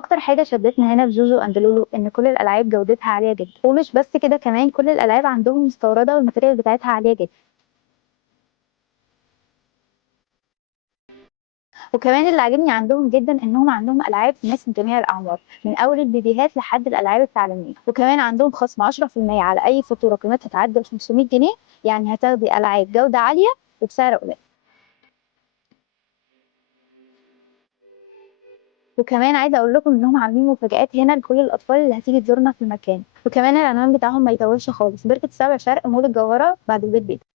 اكتر حاجه شدتنا هنا في جوجو اند لولو ان كل الالعاب جودتها عاليه جدا، ومش بس كده، كمان كل الالعاب عندهم مستورده والماتيريال بتاعتها عاليه جدا. وكمان اللي عاجبني عندهم جدا انهم عندهم العاب تناسب جميع الاعمار، من اول البيبيهات لحد الالعاب التعليميه. وكمان عندهم خصم 10% على اي فاتوره قيمتها تعدي 500 جنيه، يعني هتاخدي العاب جوده عاليه وبسعر قليل. وكمان عايزه اقول لكم انهم عاملين مفاجآت هنا لكل الاطفال اللي هتيجي تزورنا في المكان. وكمان العنوان بتاعهم ما يتوهش خالص: بركه سبع شرق، مول الجوهره بعد البيت بيتي.